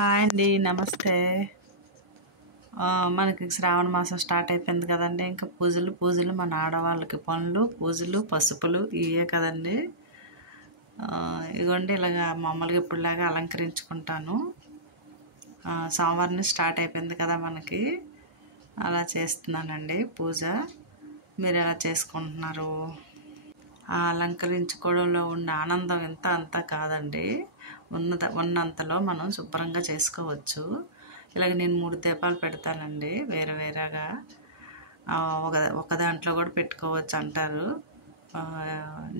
Hi అండి, నమస్తే. మనకి శ్రావణ మాసం స్టార్ట్ అయిపోయింది కదండి. ఇంకా పూజలు మన ఆడవాళ్ళకి పనులు, పూజలు, పసుపులు ఇవే కదండి. ఇదిగోండి ఇలాగా మామూలుగా ఇప్పుడులాగా అలంకరించుకుంటాను. సోమవారం స్టార్ట్ అయిపోయింది కదా మనకి, అలా చేస్తున్నానండి పూజ. మీరు ఎలా చేసుకుంటున్నారు? అలంకరించుకోవడంలో ఉన్న ఆనందం ఇంత అంతా కాదండి. ఉన్నంతలో మనం శుభ్రంగా చేసుకోవచ్చు. ఇలాగ నేను 3 దీపాలు పెడతానండి వేరేగా. ఒక దాంట్లో కూడా పెట్టుకోవచ్చు అంటారు.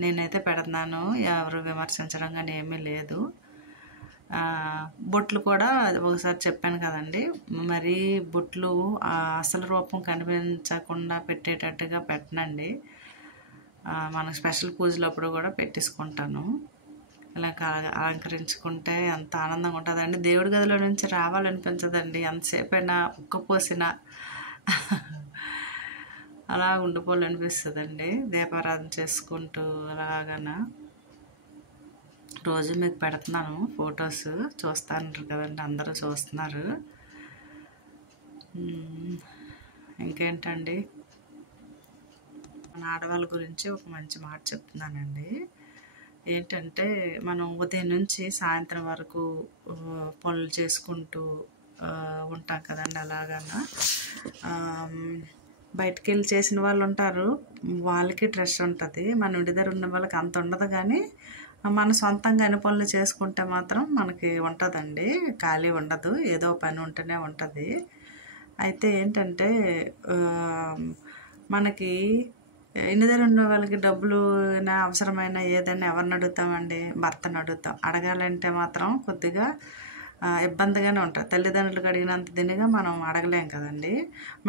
నేనైతే పెడుతున్నాను, ఎవరు విమర్శించడం కానీ ఏమీ లేదు. బొట్లు కూడా ఒకసారి చెప్పాను కదండి, మరి బొట్లు అసలు రూపం కనిపించకుండా పెట్టేటట్టుగా పెట్టనండి. మనకు స్పెషల్ పూజలప్పుడు కూడా పెట్టేసుకుంటాను. ఇలా అలంకరించుకుంటే ఎంత ఆనందంగా ఉంటుందండి. దేవుడి గదిలో నుంచి రావాలనిపించదండి. ఎంతసేపు అయినా ఉక్కపోసినా అలా ఉండిపోవాలనిపిస్తుందండి. దీపారాధన చేసుకుంటూ అలాగన రోజు మీకు పెడుతున్నాను ఫొటోస్, చూస్తాను కదండి, అందరూ చూస్తున్నారు. ఇంకేంటండి, మన ఆడవాళ్ళ గురించి ఒక మంచి మాట చెప్తున్నానండి. ఏంటంటే, మనం ఉదయం నుంచి సాయంత్రం వరకు పనులు చేసుకుంటూ ఉంటాం కదండి. అలాగన్నా బయటికి వెళ్ళి చేసిన వాళ్ళు ఉంటారు, వాళ్ళకి స్ట్రెస్ ఉంటుంది. మన ఇంటి దగ్గర ఉన్న వాళ్ళకి అంత ఉండదు. కానీ మన సొంతంగా అన్ని పనులు చేసుకుంటే మాత్రం మనకి ఉంటుందండి, ఖాళీ ఉండదు, ఏదో పని ఉంటూనే ఉంటుంది. అయితే ఏంటంటే, మనకి ఇంటి దగ్గర ఉన్న వాళ్ళకి డబ్బులు అవసరమైన ఏదైనా ఎవరిని అడుగుతామండి? భర్తను అడుగుతాం. అడగాలంటే మాత్రం కొద్దిగా ఇబ్బందిగానే ఉంటుంది. తల్లిదండ్రులకు అడిగినంత దీనిగా మనం అడగలేం కదండి.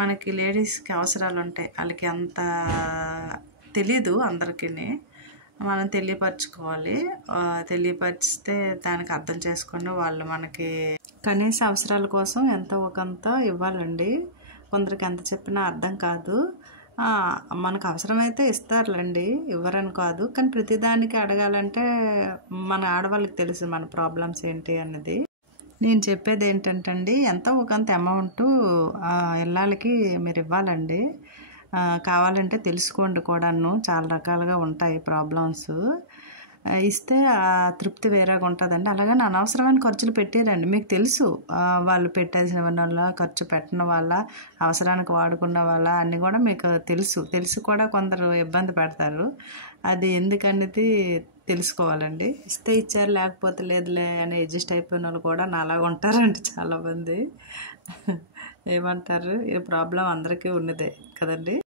మనకి లేడీస్కి అవసరాలు ఉంటాయి, వాళ్ళకి అంత తెలీదు అందరికీ. మనం తెలియపరచుకోవాలి. తెలియపరిస్తే దానికి అర్థం చేసుకొని వాళ్ళు మనకి కనీస అవసరాల కోసం ఎంతో ఒకంత ఇవ్వాలండి. కొందరికి ఎంత చెప్పినా అర్థం కాదు. మనకు అవసరమైతే ఇస్తారులేండి, ఇవ్వరని కాదు. కానీ ప్రతిదానికి అడగాలంటే మన ఆడవాళ్ళకి తెలుసు మన ప్రాబ్లమ్స్ ఏంటి అన్నది. నేను చెప్పేది ఏంటంటే అండి, ఎంతో ఒకంత అమౌంట్ ఇళ్ళకి మీరు ఇవ్వాలండి. కావాలంటే తెలుసుకోండి కూడాను, చాలా రకాలుగా ఉంటాయి ప్రాబ్లమ్స్. ఇస్తే ఆ తృప్తి వేరేగా ఉంటుందండి. అలాగని అనవసరమైన ఖర్చులు పెట్టారండి. మీకు తెలుసు వాళ్ళు పెట్టాల్సిన వల్ల, ఖర్చు పెట్టిన వాళ్ళ, అవసరానికి వాడుకున్న వాళ్ళ అన్నీ కూడా మీకు తెలుసు కూడా కొందరు ఇబ్బంది పెడతారు. అది ఎందుకనేది తెలుసుకోవాలండి. ఇస్తే ఇచ్చారు, లేకపోతే లేదులే అని అడ్జస్ట్ అయిపోయిన వాళ్ళు కూడా నాలాగా ఉంటారండి చాలామంది. ఏమంటారు, ఏ ప్రాబ్లం అందరికీ ఉన్నదే కదండి.